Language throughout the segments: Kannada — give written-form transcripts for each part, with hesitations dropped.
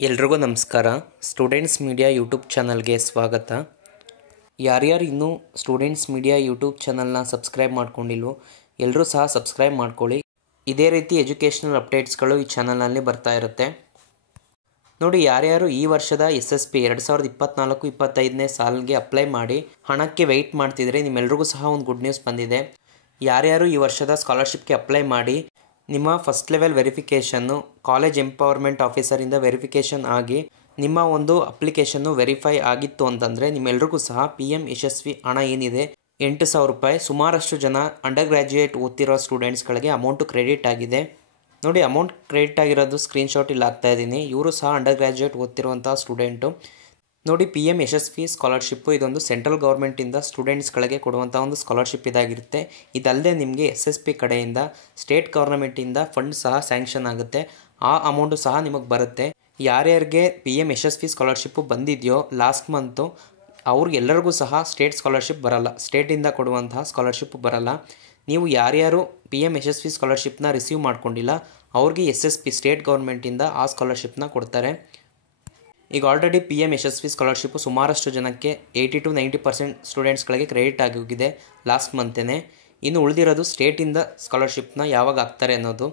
ಎಲ್ರಿಗೂ ನಮಸ್ಕಾರ. ಸ್ಟೂಡೆಂಟ್ಸ್ ಮೀಡಿಯಾ ಯೂಟ್ಯೂಬ್ ಚಾನಲ್ಗೆ ಸ್ವಾಗತ. ಯಾರ್ಯಾರು ಇನ್ನೂ ಸ್ಟೂಡೆಂಟ್ಸ್ ಮೀಡಿಯಾ ಯೂಟ್ಯೂಬ್ ಚಾನಲ್ನ ಸಬ್ಸ್ಕ್ರೈಬ್ ಮಾಡ್ಕೊಂಡಿಲ್ವೋ ಎಲ್ಲರೂ ಸಹ ಸಬ್ಸ್ಕ್ರೈಬ್ ಮಾಡ್ಕೊಳ್ಳಿ. ಇದೇ ರೀತಿ ಎಜುಕೇಷನಲ್ ಅಪ್ಡೇಟ್ಸ್ಗಳು ಈ ಚಾನಲ್ನಲ್ಲಿ ಬರ್ತಾ ಇರುತ್ತೆ. ನೋಡಿ, ಯಾರ್ಯಾರು ಈ ವರ್ಷದ SSP 2024-25ನೇ ಸಾಲಿಗೆ ಅಪ್ಲೈ ಮಾಡಿ ಹಣಕ್ಕೆ ವೆಯ್ಟ್ ಮಾಡ್ತಿದ್ರೆ ನಿಮ್ಮೆಲ್ರಿಗೂ ಸಹ ಒಂದು ಗುಡ್ ನ್ಯೂಸ್ ಬಂದಿದೆ. ಯಾರ್ಯಾರು ಈ ವರ್ಷದ ಸ್ಕಾಲರ್ಶಿಪ್ಗೆ ಅಪ್ಲೈ ಮಾಡಿ ನಿಮ್ಮ ಫಸ್ಟ್ ಲೆವೆಲ್ ವೆರಿಫಿಕೇಷನ್ನು ಕಾಲೇಜ್ ಎಂಪವರ್ಮೆಂಟ್ ಆಫೀಸರಿಂದ ವೆರಿಫಿಕೇಷನ್ ಆಗಿ ನಿಮ್ಮ ಒಂದು ಅಪ್ಲಿಕೇಶನ್ನು ವೆರಿಫೈ ಆಗಿತ್ತು ಅಂತಂದರೆ ನಿಮ್ಮೆಲ್ರಿಗೂ ಸಹ PM ಯಶಸ್ವಿ ಹಣ ಏನಿದೆ 8,000 ರೂಪಾಯಿ ಸುಮಾರಷ್ಟು ಜನ ಅಂಡರ್ ಗ್ರ್ಯಾಜುಯೇಟ್ ಓದ್ತಿರೋ ಸ್ಟೂಡೆಂಟ್ಸ್ಗಳಿಗೆ ಅಮೌಂಟು ಕ್ರೆಡಿಟ್ ಆಗಿದೆ. ನೋಡಿ, ಅಮೌಂಟ್ ಕ್ರೆಡಿಟ್ ಆಗಿರೋದು ಸ್ಕ್ರೀನ್ಶಾಟ್ ಇಲ್ಲಿ ಹಾಕ್ತಾ ಇದ್ದೀನಿ. ಇವರು ಸಹ ಅಂಡರ್ ಗ್ರ್ಯಾಜುಯೇಟ್ ಓದ್ತಿರುವಂಥ ಸ್ಟೂಡೆಂಟು. ನೋಡಿ, PM ಯಶಸ್ವಿ ಸ್ಕಾಲರ್ಶಿಪ್ಪು ಇದೊಂದು ಸೆಂಟ್ರಲ್ ಗೌರ್ಮೆಂಟಿಂದ ಸ್ಟೂಡೆಂಟ್ಸ್ಗಳಿಗೆ ಕೊಡುವಂಥ ಒಂದು ಸ್ಕಾಲರ್ಶಿಪ್ ಇದಾಗಿರುತ್ತೆ. ಇದಲ್ಲದೆ ನಿಮಗೆ SSP ಕಡೆಯಿಂದ ಸ್ಟೇಟ್ ಗೌರ್ಮೆಂಟಿಂದ ಫಂಡ್ ಸಹ ಸ್ಯಾಂಕ್ಷನ್ ಆಗುತ್ತೆ. ಆ ಅಮೌಂಟು ಸಹ ನಿಮಗೆ ಬರುತ್ತೆ. ಯಾರ್ಯಾರಿಗೆ PM ಯಶಸ್ವಿ ಸ್ಕಾಲರ್ಶಿಪ್ಪು ಬಂದಿದೆಯೋ ಲಾಸ್ಟ್ ಮಂತು ಅವ್ರಿಗೆಲ್ಲರಿಗೂ ಸಹ ಸ್ಟೇಟ್ ಸ್ಕಾಲರ್ಶಿಪ್ ಬರಲ್ಲ, ಸ್ಟೇಟಿಂದ ಕೊಡುವಂತಹ ಸ್ಕಾಲರ್ಶಿಪ್ ಬರಲ್ಲ. ನೀವು ಯಾರ್ಯಾರು PM ಯಶಸ್ವಿ ಸ್ಕಾಲರ್ಶಿಪ್ನ ರಿಸೀವ್ ಮಾಡ್ಕೊಂಡಿಲ್ಲ ಅವ್ರಿಗೆ SSP ಸ್ಟೇಟ್ ಗೌರ್ಮೆಂಟಿಂದ ಆ ಸ್ಕಾಲರ್ಶಿಪ್ನ ಕೊಡ್ತಾರೆ. ಈಗ ಆಲ್ರೆಡಿ PM ಯಶಸ್ವಿ ಸ್ಕಾಲರ್ಶಿಪ್ಪು ಸುಮಾರಷ್ಟು ಜನಕ್ಕೆ 80-90% ಸ್ಟೂಡೆಂಟ್ಸ್ಗಳಿಗೆ ಕ್ರೆಡಿಟ್ ಆಗಿ ಹೋಗಿದೆ ಲಾಸ್ಟ್ ಮಂತೇ. ಇನ್ನು ಉಳಿದಿರೋದು ಸ್ಟೇಟಿಂದ ಸ್ಕಾಲರ್ಶಿಪ್ನ ಯಾವಾಗ ಆಗ್ತಾರೆ ಅನ್ನೋದು.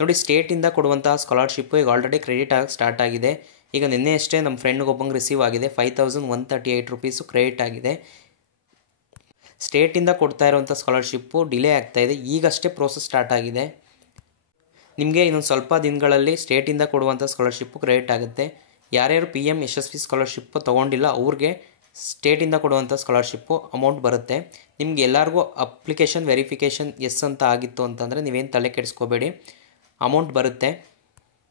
ನೋಡಿ, ಸ್ಟೇಟಿಂದ ಕೊಡುವಂತಹ ಸ್ಕಾಲರ್ಶಿಪ್ಪು ಈಗ ಆಲ್ರೆಡಿ ಕ್ರೆಡಿಟ್ ಆಗಿ ಸ್ಟಾರ್ಟ್ ಆಗಿದೆ. ಈಗ ನಿನ್ನೆ ಅಷ್ಟೇ ನಮ್ಮ ಫ್ರೆಂಡ್ಗೆ ಒಬ್ಬಂಗೆ ರಿಸೀವ್ ಆಗಿದೆ. 5,138 ರೂಪೀಸು ಕ್ರೆಡಿಟ್ ಆಗಿದೆ. ಸ್ಟೇಟಿಂದ ಕೊಡ್ತಾ ಇರುವಂಥ ಸ್ಕಾಲರ್ಶಿಪ್ಪು ಡಿಲೇ ಆಗ್ತಾಯಿದೆ. ಈಗಷ್ಟೇ ಪ್ರೋಸೆಸ್ ಸ್ಟಾರ್ಟ್ ಆಗಿದೆ. ನಿಮಗೆ ಇನ್ನೊಂದು ಸ್ವಲ್ಪ ದಿನಗಳಲ್ಲಿ ಸ್ಟೇಟಿಂದ ಕೊಡುವಂಥ ಸ್ಕಾಲರ್ಶಿಪ್ಪು ಕ್ರೆಡಿಟ್ ಆಗುತ್ತೆ. ಯಾರ್ಯಾರು PM ಯಶಸ್ವಿ ಸ್ಕಾಲರ್ಶಿಪ್ಪು ತೊಗೊಂಡಿಲ್ಲ ಅವ್ರಿಗೆ ಸ್ಟೇಟಿಂದ ಕೊಡುವಂಥ ಸ್ಕಾಲರ್ಶಿಪ್ಪು ಅಮೌಂಟ್ ಬರುತ್ತೆ. ನಿಮ್ಗೆ ಎಲ್ಲರಿಗೂ ಅಪ್ಲಿಕೇಶನ್ ವೆರಿಫಿಕೇಷನ್ ಎಸ್ ಅಂತ ಆಗಿತ್ತು ಅಂತಂದರೆ ನೀವೇನು ತಲೆ ಕೆಡಿಸ್ಕೋಬೇಡಿ, ಅಮೌಂಟ್ ಬರುತ್ತೆ.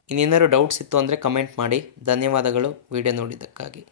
ಇನ್ನೇನಾದ್ರು ಡೌಟ್ಸ್ ಇತ್ತು ಅಂದರೆ ಕಮೆಂಟ್ ಮಾಡಿ. ಧನ್ಯವಾದಗಳು ವಿಡಿಯೋ ನೋಡಿದ್ದಕ್ಕಾಗಿ.